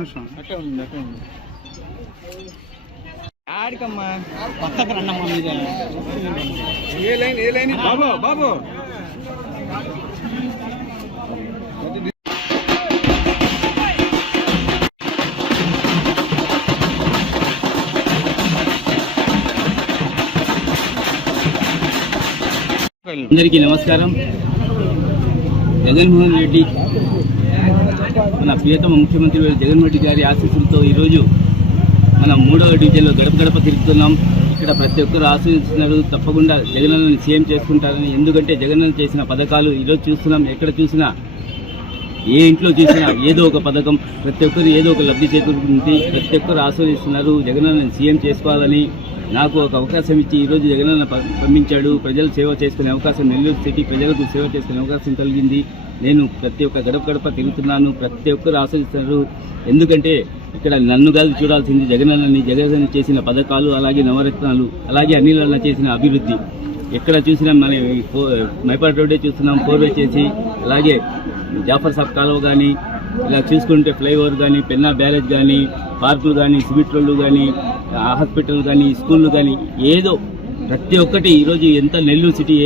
నిమిషం ఆడికమ్మా పక్కకు రండమ్మా మీద ఏ లైన్ బాబు బాబు అందరికీ నమస్కారం. జగన్మోహన్ రెడ్డి మన ప్రియతమ ముఖ్యమంత్రి జగన్మోహన్ రెడ్డి గారి ఆశీస్సులతో ఈరోజు మనం 3వ డివిజన్లో గడప గడప తిరుగుతున్నాం. ఇక్కడ ప్రతి ఒక్కరు ఆశీర్వదిస్తున్నారు. తప్పకుండా జగనన్నని సీఎం చేసుకుంటారని. ఎందుకంటే జగనన్న చేసిన పథకాలు ఈరోజు చూస్తున్నాం. ఎక్కడ చూసినా ఏ ఇంట్లో చూసినా ఏదో ఒక పథకం, ప్రతి ఒక్కరు ఏదో ఒక లబ్ధి చేకూరుతుంది. ప్రతి ఒక్కరు ఆశీర్వదిస్తున్నారు. జగనన్నని సీఎం చేసుకోవాలని నాకు ఒక అవకాశం ఇచ్చి ఈరోజు జగనన్న పంపించాడు. ప్రజలు సేవ చేసుకునే అవకాశం, నెల్లూరు సిటీ ప్రజలకు సేవ చేసుకునే అవకాశం కలిగింది. నేను ప్రతి ఒక్క గడప గడప తిరుగుతున్నాను. ప్రతి ఒక్కరు ఆస్వాదిస్తున్నారు. ఎందుకంటే ఇక్కడ నన్ను కాదు చూడాల్సింది జగనన్నని, జగనన్న చేసిన పథకాలు, అలాగే నవరత్నాలు, అలాగే అనిలన్న చేసిన అభివృద్ధి. ఎక్కడ చూసినా మన మైపాడు రోడ్డే చూస్తున్నాం, 4వే చేసి, అలాగే జాఫర్ సాబ్ కాలువ కానీ, ఇలా చూసుకుంటే ఫ్లైఓవర్ కానీ, పెన్నా బ్యారేజ్ కానీ, పార్కులు కానీ, సిమెంట్ రోడ్లు కానీ, హాస్పిటల్ కానీ, స్కూళ్ళు కానీ, ఏదో ప్రతి ఒక్కటి ఈరోజు ఎంత నెల్లూరు సిటీ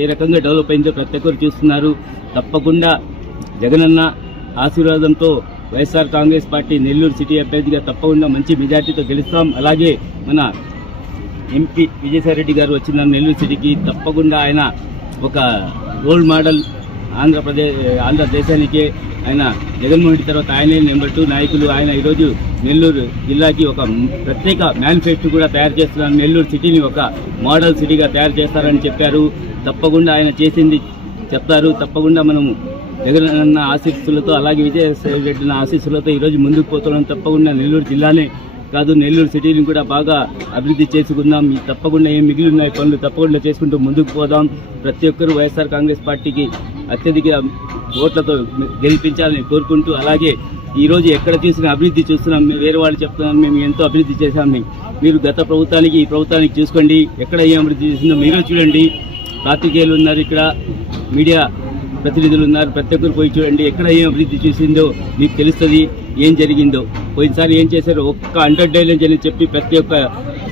ఏ రకంగా డెవలప్ అయిందో ప్రతి ఒక్కరు చూస్తున్నారు. తప్పకుండా జగనన్న ఆశీర్వాదంతో వైఎస్ఆర్ కాంగ్రెస్ పార్టీ నెల్లూరు సిటీ అభ్యర్థిగా తప్పకుండా మంచి మెజార్టీతో గెలుస్తాం. అలాగే మన ఎంపీ విజయసాయిరెడ్డి గారు వచ్చిన నెల్లూరు సిటీకి తప్పకుండా ఆయన ఒక రోల్ మోడల్. ఆంధ్ర దేశానికే ఆయన జగన్మోహన్ రెడ్డి తర్వాత ఆయనే నెంబర్ 2 నాయకులు. ఆయన ఈరోజు నెల్లూరు జిల్లాకి ఒక ప్రత్యేక మేనిఫెస్టో కూడా తయారు చేస్తున్నారు. నెల్లూరు సిటీని ఒక మోడల్ సిటీగా తయారు చేస్తారని చెప్పారు. తప్పకుండా ఆయన చేసింది చెప్తారు. తప్పకుండా మనము జగనన్న ఆశీస్సులతో, అలాగే విజయసాయి రెడ్డి ఆశీస్సులతో ఈరోజు ముందుకు పోతున్నాం. తప్పకుండా నెల్లూరు జిల్లానే కాదు, నెల్లూరు సిటీని కూడా బాగా అభివృద్ధి చేసుకుందాం. తప్పకుండా ఏం మిగిలి ఉన్నాయి పనులు తప్పకుండా చేసుకుంటూ ముందుకు పోదాం. ప్రతి ఒక్కరూ వైఎస్ఆర్ కాంగ్రెస్ పార్టీకి అత్యధిక ఓట్లతో గెలిపించాలని కోరుకుంటూ, అలాగే ఈరోజు ఎక్కడ చూసినా అభివృద్ధి చూస్తున్నాం. వేరే వాళ్ళు చెప్తున్నాం మేము ఎంతో అభివృద్ధి చేశామని. మీరు గత ప్రభుత్వానికి ఈ ప్రభుత్వానికి చూసుకోండి, ఎక్కడ ఏం అభివృద్ధి చేసిందో మీరే చూడండి. పాత్రికేయులు ఉన్నారు, ఇక్కడ మీడియా ప్రతినిధులు ఉన్నారు, ప్రతి ఒక్కరు పోయి చూడండి. ఎక్కడ ఏం అభివృద్ధి చూసిందో మీకు తెలుస్తుంది, ఏం జరిగిందో. పోయినసారి ఏం చేశారో ఒక్క 100 డైలాంజ్ అని చెప్పి ప్రతి ఒక్క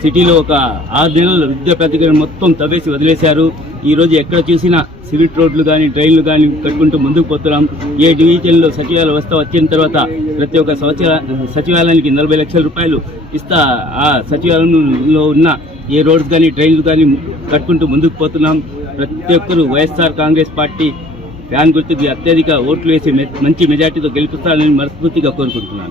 సిటీలో ఒక 6 నెలలు విద్యా పథకాన్ని మొత్తం తవ్వేసి వదిలేశారు. ఈరోజు ఎక్కడ చూసినా సిమెంట్ రోడ్లు కానీ, డ్రైన్లు కానీ కట్టుకుంటూ ముందుకు పోతున్నాం. ఏ డివిజన్లో సచివాలయ వ్యవస్థ వచ్చిన తర్వాత ప్రతి ఒక్క సచివాలయానికి 40 లక్షల రూపాయలు ఇస్తా ఆ సచివాలయంలో ఉన్న ఏ రోడ్స్ కానీ, డ్రైన్లు కానీ కట్టుకుంటూ ముందుకు పోతున్నాం. ప్రతి ఒక్కరూ వైఎస్ఆర్ కాంగ్రెస్ పార్టీ ఫ్యాన్ గుర్తుకి అత్యధిక ఓట్లు వేసి మంచి మెజార్టీతో గెలిపిస్తారని మనస్ఫూర్తిగా కోరుకుంటున్నాను.